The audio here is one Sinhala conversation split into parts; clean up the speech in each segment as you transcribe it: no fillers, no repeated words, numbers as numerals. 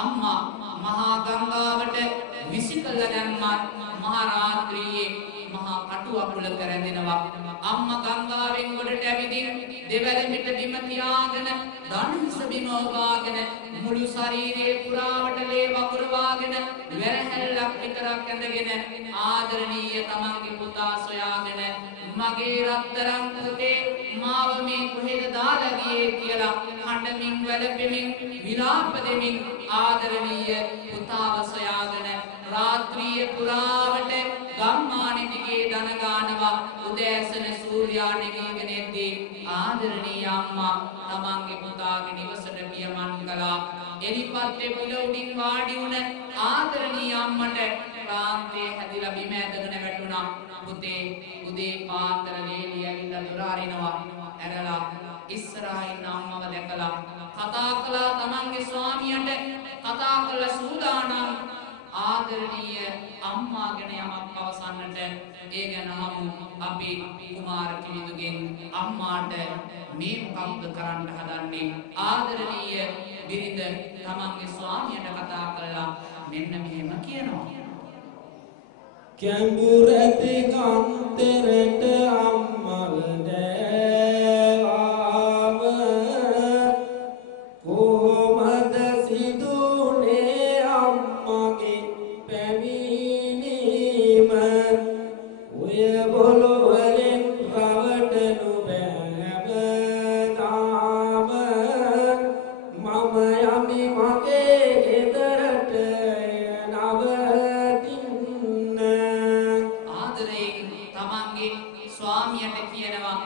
අම්මා මහා ගංගාවට විසිකල දැම්මත් මහා රාත්‍රියේ මහා කටු අකුල කරඳිනවා. අම්මා ගංගාවෙන් ගොඩට ඇවිදින් දෙවැලමිට බිම තියාගෙන ධනුෂ බිම වවාගෙන මුළු ශරීරයේ පුරාවට ලේ වගුරවාගෙන වැරහැල්ලක් විතරක් ඇඳගෙන ආදරණීය තමන්ගේ පුතා සොයාගෙන මගේ රත්තරන් පුතේ මාව මේ කොහෙද දාලා ගියේ කියලා හඬමින් වැළපෙමින් විලාප දෙමින් ආදරණීය පුතාව සොයාගෙන රාත්‍රියේ පුරාවට ගම්මානෙ දිගේ දන ගානවා. උදෑසන සූර්යා නැගීගෙන එද්දී ආදරණීය අම්මා තමන්ගේ පුතාගේ නිවසට පියමන් කළා. එලිපත්ේ පුල උඩින් වාඩි වුණ ආදරණීය අම්මට ක්ලාන්තේ හැදිලා බිම ඇදගෙන වැටුණා. පුතේ උදේ පාන්දර වේලිය ඇවිල්ලා දොර අරිනවා. ඇරලා ඉස්සරහින් අම්මව දැකලා කතා කළා තමන්ගේ ස්වාමියාට. කතා කළා සූදානම් ආදරණීය අම්මා ගැන යමක් පවසන්නට. ඒ ගැන අහමු අපි කුමාර කිවිඳුගෙන්. අම්මාට මේ මොකක්ද කරන්න හදන්නේ? ආදරණීය බිරිඳ තමන්ගේ ස්වාමියාට කතා කළා මෙන්න මෙහෙම කියනවා. කැඹුරති ගන්තරට අම්මව දෑවාම කොහොමද සිදුනේ අම්මගේ පැමිණීම? ඔය බොලවලින් රවටනු බෑම මම යමි මගේ ගෙදරට නවතින්න. ආදරයෙන් තමන්ගේ ස්වාමියාට කියනවා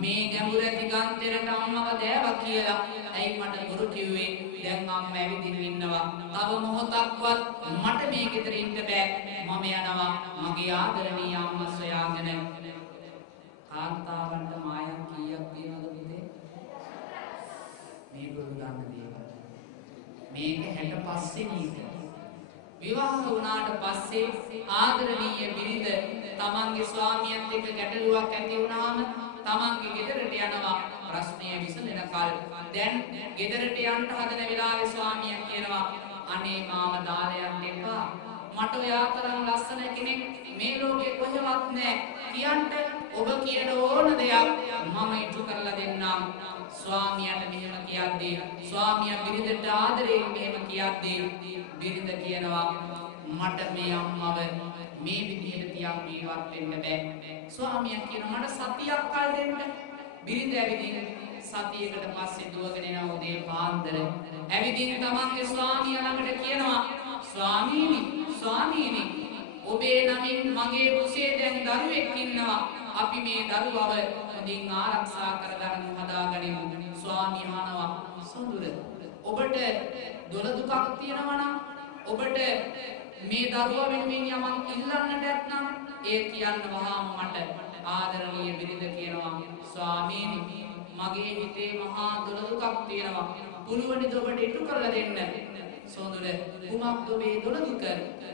මේ ගැඹුර දිගන්තරට අම්මව දෑවා කියලා. ඇයි මට බොරු කිව්වේ? දැන් අම්මා ඇවිදින්න ඉන්නවා. තව මොහොතක්වත් මට මේ ගෙදර ඉන්න බෑ. මම යනවා මගේ ආදරණීය අම්මා සොයාගෙන. කාන්තාවන්ට මායම් කීයක් තියෙනවද පුතේ? මේගොල්ලෝ දන්න දේවල්. මේක 65 නීත. විවාහ වුණාට පස්සේ ආදරණීය බිරිඳ තමන්ගේ ස්වාමියාත් එක්ක ගැටලුවක් ඇති වුණාම තමන්ගේ ගෙදරට යනවා. ප්‍රශ්නය විසඳෙන කල් දැන් ගෙදරට යන්න හදන වෙලාවේ ස්වාමියා කියනවා අනේ මාව දාලා යන්න එපා. මට ඔයා තරම් ලස්සන කෙනෙක් මේ ලෝකේ කොහෙවත් නැහැ. කියන්න ඔබ කියන ඕන දෙයක් මම ඉටු කරලා දෙන්නම්. ස්වාමියාට මෙහෙම කියද්දී ස්වාමියා බිරිඳට ආදරයෙන් මෙහෙම කියද්දී බිරිඳ කියනවා මට මේ අම්මව මේ විදිහට තියන් ජීවත් වෙන්න බෑ. ස්වාමියා කියනවා මට සතියක් කල් දෙන්න. බිරිඳ ඇවිදින් සතියකට පස්සේ දුවගෙන එන උදේ පාන්දර ඇවිදින් තමන්ගේ ස්වාමියා ළඟට කියනවා ස්වාමීනි ඔබේ නමින් මගේ කුසේ දැන් දරුවෙක් ඉන්නවා. අපි මේ දරුවව හොඳින් ආරක්ෂා කරගන්න හදාගනිමු. ස්වාමියා අහනවා සොඳුර ඔබට දොළ දුකක් තියෙනවා නම් ඔබට මේ දරුවා වෙනුවෙන් යමක් ඉල්ලන්නට නැත්නම් ඒ කියන්න වහාම මට. ආදරණීය බිරිඳ කියනවා ස්වාමීනි මගේ හිතේ මහා දොළ දුකක් තියෙනවා. පුළුවන් ද ඔබට ඉටු කරලා දෙන්න? සොඳුර කුමක්ද ඔබේ දොළ දුක?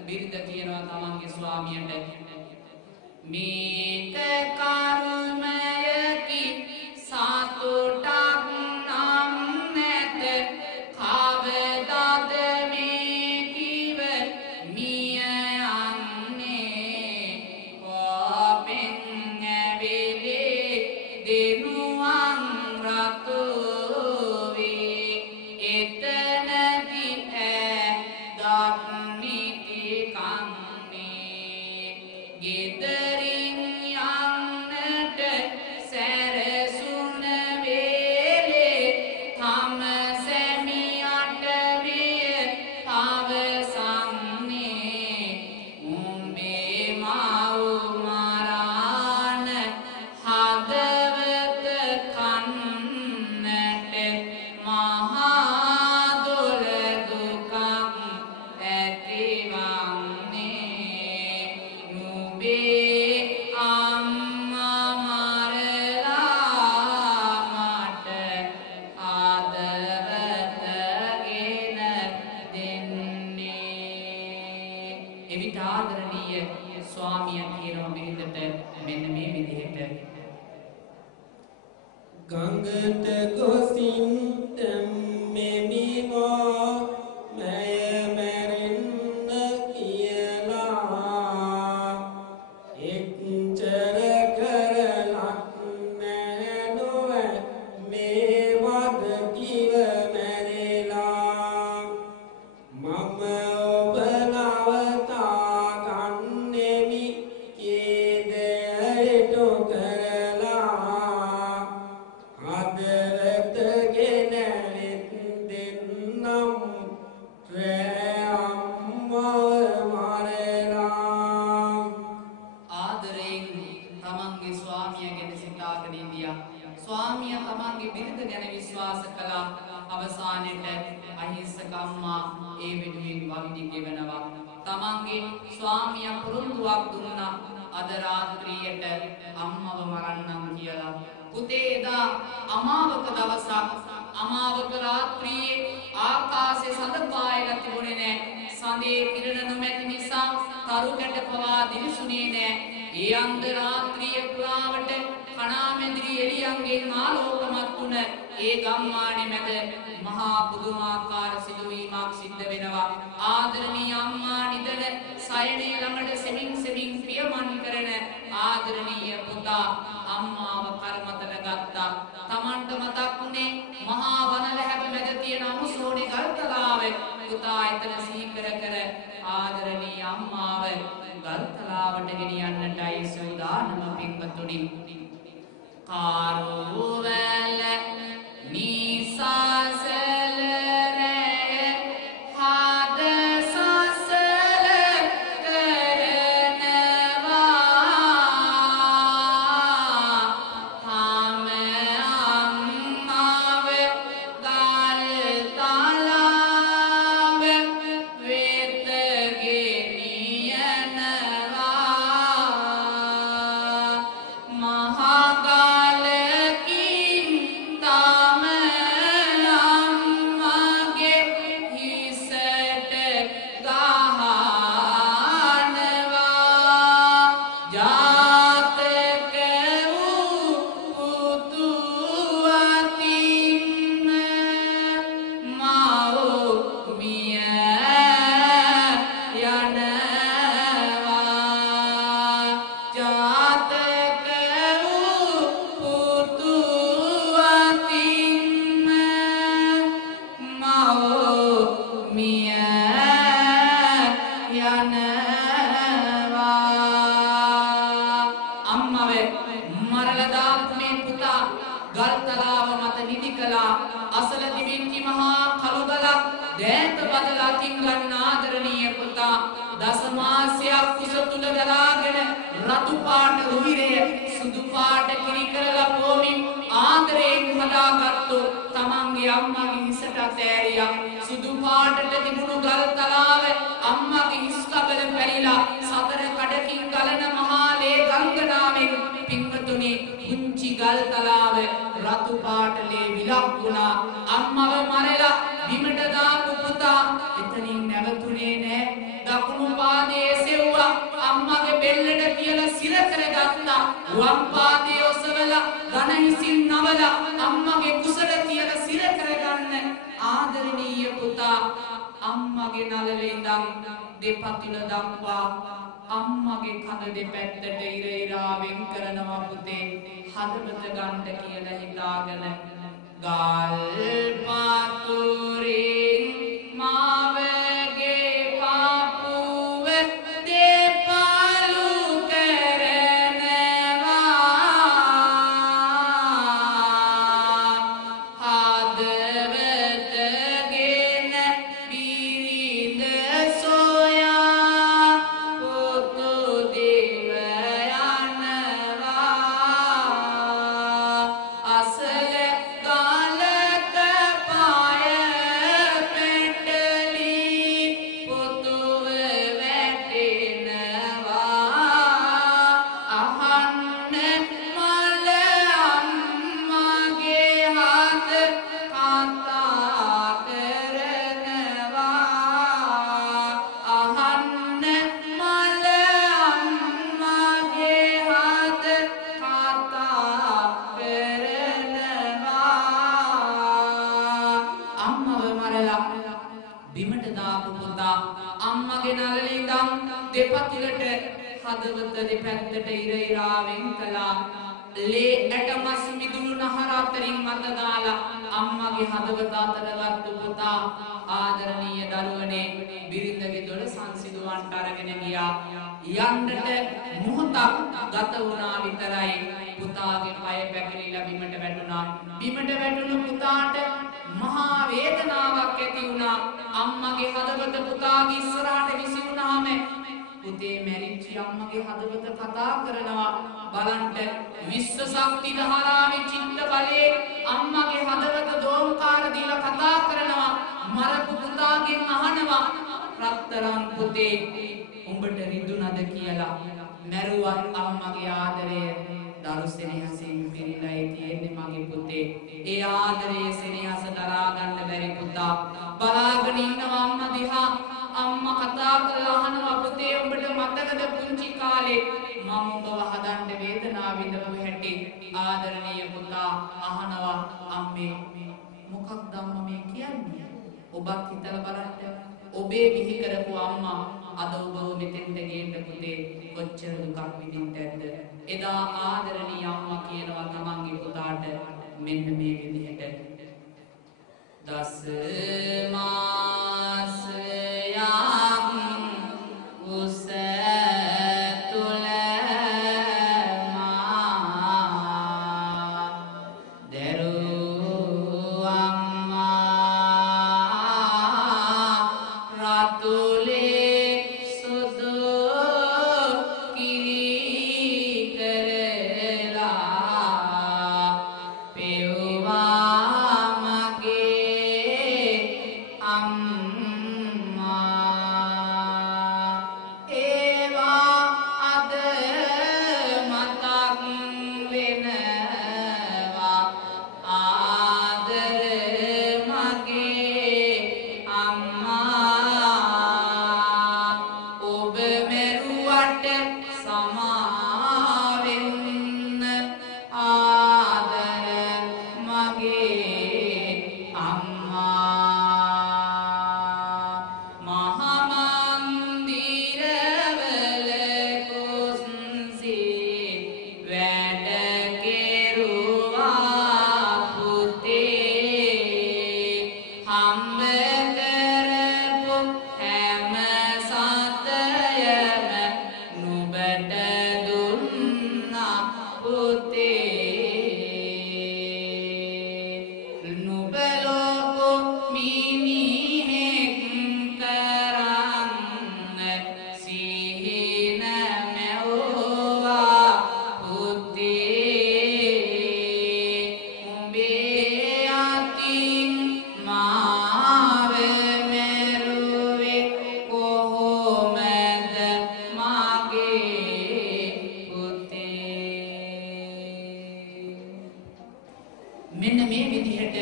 බිරිඳ කියනවා තමන්ගේ ස්වාමියාට මේක කර්මයකි සතුටක් නම් නැත. කවදාද මේ කිව මිය යන්නේ? කොපෙන් ඇවිලේ දෙනුවන් රතු වේ. එතනදි දත්නිති කන්නේ ගෙදරින් යන්නට සැරසුන වේලේ තම සැමියට විය පවසන්නේ උඹේ මව් මරාන හදවත කන්නට මහා දොළ දුකක් ඇතිවන්නේ. නුඹේ අම්මා මරලා මට ආදරතගෙන දෙන්නේ. එවිට ආදරණීය ස්වාමියා කියනවා බිරිඳට මෙන්න මේ විදිහට ගඟට ගොසින් තෙම්මෙමිමෝ මය අම්මා ඒ වෙනුවෙන් වන්දි ගෙවනවා. තමන්ගේ ස්වාමියා පුරුද්දුවක් දුන්නා අද රාත්‍රියට අම්මව මරන්නම් කියලා. පුතේ එදා අමාවක දවසක් අමාවක රාත්‍රියේ ආකාශයේ සඳ පායලා තිබුණේ නැහැ. සඳේ කිරණ නොමැති නිසා තරු කැට පවා දිලිසුනේ නැහැ. ඒ අන්ධ රාත්‍රිය පුරාවට කණාමැදිරි එළියන්ගෙන් ආලෝකමත් වුණ ඒ ගම්මානේ මැද මහා පුදුමාකාර සිදුවීමක් සිද්ධ වෙනවා. ආදරණීය අම්මා නිදන සයනේ ළඟට සෙමින් ප්‍රියමන් කරන ආදරණීය පුතා අම්මාව කරමතට ගත්තා. Tamanට මතක් වුණේ මහා වනලැහැබ මැද තියෙන අමුසෝනේ ගල්තලාවේ. පුතා එතන සිහි කර කර ආදරණීය අම්මාව ගල්තලාවට ගෙනියන්නටයි සූදානම පින්වතුනි. කාරුවැල නිසසල රැය හද සසල කරනවා හම අම්මාව ගල්තලාව වෙත ගෙනියනවා මහා දසමාසයක් කුස තුල ගලාගෙන රතු පාට රුහිරය සුදු පාට කිරි කරලා පොමින් ආදරයෙන් හදාගත්තු තමන්ගේ අම්මාගේ හිසට ඇරියා. සුදු පාටට තිබුණු ගල් තලාව අම්මාගේ හිස් කබල පැරිලා සතර කඩකින් ගලන මහා ලේ ගංගනාවෙන් පින්වතුනි පුංචි ගල් තලාව රතු පාට ලේ විලක් වුණා. අම්මව මරලා බිමට දාපු පුතා එතනින් නැවතුනේ නෑ. දකුණු පාදයේ සෙව්වා අම්මගේ බෙල්ලට කියලා සිර කරගත්තා. වම් පාදයේ ඔසවලා ඝන හිසින් නවලා අම්මගේ කුසල කියලා සිර කරගන්න ආදරණීය පුතා අම්මගේ නළලේ ඉඳන් දෙපතුල දක්වා අම්මගේ කඳ දෙපැත්තට ඉර ඉරා වෙන් කරනවා. පුතේ හදවත ගන්න කියලා හිතාගෙන ගල් පාතුරින් මාවගේ පාපුව දෙපලු කරනවා හදවතගෙන බිරිඳ සොයා පුතු දිව යනවා අසල ගලක පාය පෙටලි පුතුව වැටෙනවා අහන්න මල අම්මගේ හද කතා කරනවා අහන්න මල අම්මගේ හද කතා කරනවා අම්මව මරලා බිමට දාපු පුතා අම්මගේ නළලේ ඉඳන් දෙපතිලට හදවත දෙපැත්තට ඉර ඉරාවෙන් කළා. ලේ ඇටමස් මිදුණු නහර අතරින් මත දාලා අම්මගේ හදවත අතර ගත්තු පුතා ආදරණීය දරුවනේ බිරිඳගේ දොර සංසිඳුවන්ට අරගෙන ගියා. යන්නට මොහොතක් ගත වුණා විතරයි පුතාගේ පය පැකිලිලා බිමට වැටුණා. බිමට වැටුණු පුතාට මහා වේදනාවක් ඇති වුණා. අම්මගේ හදවත පුතාගේ ඉස්සරහට විසි වුණාම පුතේ මැරිච්ච අම්මගේ හදවත කතා කරනවා. බලන්න විශ්ව ශක්ති ධාරාවේ චිත්ත බලයේ අම්මගේ හදවත දෝංකාර දීලා කතා කරනවා. මරපු පුතාගේ පුතේ උඹට රිදුනද කියලා මරුවත් අම්මගේ ආදරය දරු සෙනෙහසින් පිරීලායි තියෙන්නේ මගේ පුතේ. ඒ ආදරයේ සෙනෙහස දරා ගන්න බැරි පුතා බලාගෙන ඉන්නවා අම්මා දිහා. අම්මා කතා කරලා අහනවා පුතේ උඹට මතකද පුංචි කාලේ මම උඹව හදන්න වේදනාව විඳපු හැටි? ආදරණීය පුතා අහනවා අම්මේ මොකක්ද අම්මා මේ කියන්නේ? ඔබත් හිතලා බලන්න. ඔබේ විහි කරපු අම්මා අද ඔබව මෙතෙන්ට ගේන්න පුතේ කොච්චර දුකක් විඳින්නද? එදා ආදරණීය අම්මා කියනවා තමන්ගේ පුතාට මෙන්න මේ විදිහට දස මාසයක් උස තුල මා දරුවා අම්මා රතුලේ සුදු කිරි කරලා පෙව්වා මගේ අම්මා. ඒවා අද මතක් වෙනවා ආදර මගේ අම්මා. ඔබ මරුවට සමාවෙන්න ආදර මගේ අම්මා. මහමන්දිරවල කුස්සේ වැඩ කෙරුවා පුතේ. හම්බ කරපු හැම සතයම නුඹට දුන්නා පුතේ. නුඹ ලොකු මිනිහෙක් කරන්න සිහින මැව්වා පුතේ. උඹේ අතින් මාව මැරුවේ කොහොමද මගේ පුතේ? මෙන්න මේ විදිහට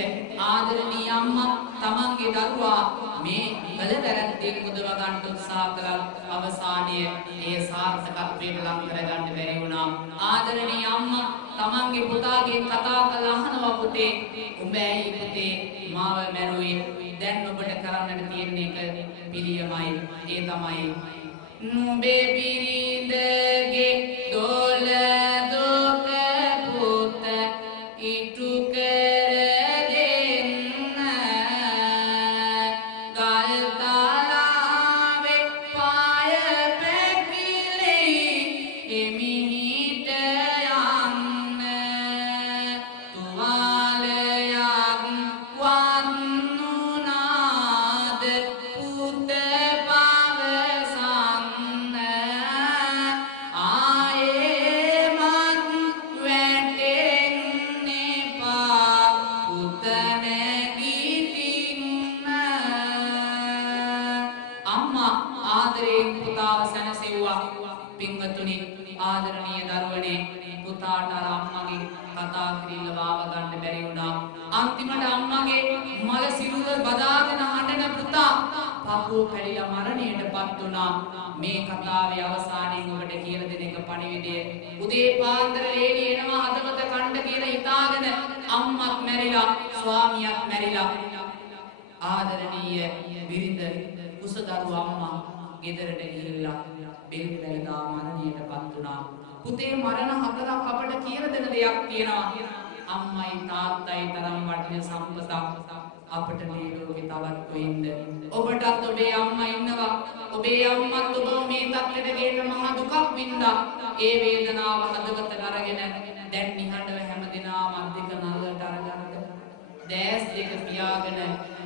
ආදරණීය අම්මා තමන්ගේ දරුවා මේ කළ වැරද්දෙන් මුදව ගන්න උත්සාහ කළා. අවසානයේ ඒ සාර්ථකත්වයට ලං කරගන්න බැරි වුණා. ආදරණීය අම්මා තමන්ගේ පුතාගේ කතා කරලා අහනවා පුතේ උඹ ඇයි පුතේ මාව මැරුවේ? දැන් ඔබට කරන්නට තියෙන එක පිළියමයි. ඒ තමයි නුඹේ බිරිඳගේ දොළ දුක පුත ඉටු කරගෙන ගල් තලාවේ පාය පැකිලෙයි එමිහිට යන්න තුවාලයක් වන්නුනාද පුත පවසන්න ආයෙමත් වැටෙන්න එපා පුත නැගිටින්න. අම්මා ආදරයෙන් පුතාව සැනසෙව්වා. පින්වතුනි ආදරණීය දරුවනේ පුතාට අර අම්මගේ කතා කිරිල්ල වාව ගන්න බැරි වුණා. අන්තිමට අම්මගේ මල සිරුර බදාගෙන හඬන පුතා පපුව පැලිලා මරණයටපත් වුණා. මේ කතාවේ අවසානයේ ඔබට කියලා දෙන එක පණිවිඩය උදේ පාන්දර ලේලි එනවා හදවත කණ්ඩ කියලා හිතාගෙන අම්මත් මැරිලා ස්වාමියාත් මැරිලා ආදරණීය බිරිඳ කුසදරු අම්මා ගෙදරට ගිහිල්ලා බෙල් වැලදා මරණයටපත් වුණා. පුතේ මරණ හතරක් අපට කියලා දෙන දෙයක් තියෙනවා. අම්මයි තාත්තයි තරම් වටින සම්පතක් අපට මේ ලෝකේ තවත් වෙන්න. ඔබටත් ඔබේ අම්මා ඉන්නවා. ඔබේ අම්මත් ඔබ මේ තත්ත්වෙට ගේන්න මහ දුකක් වින්දා. ඒ වේදනාව හදවතට අරගෙන දැන් නිහඬව හැමදිනාම අධික නල්ලට අරගන්න. දැස් දෙක පියාගෙන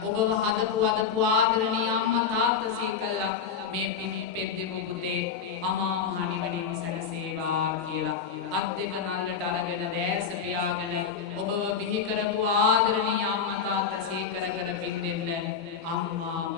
ඔබව හදපු ආදරණීය අම්මා තාත්තා සීකල්ලා මේ පිපෙද්දෙමු පුතේ අමා මහ නිවනින් සැනසේවා කියලා අත් දෙක නල්ලට අරගෙන දැස් පියාගෙන ඔබව බිහි කරපු ආදරණීය අම්මා තාත්තා සීකර කර පින් දෙන්න අම්මාම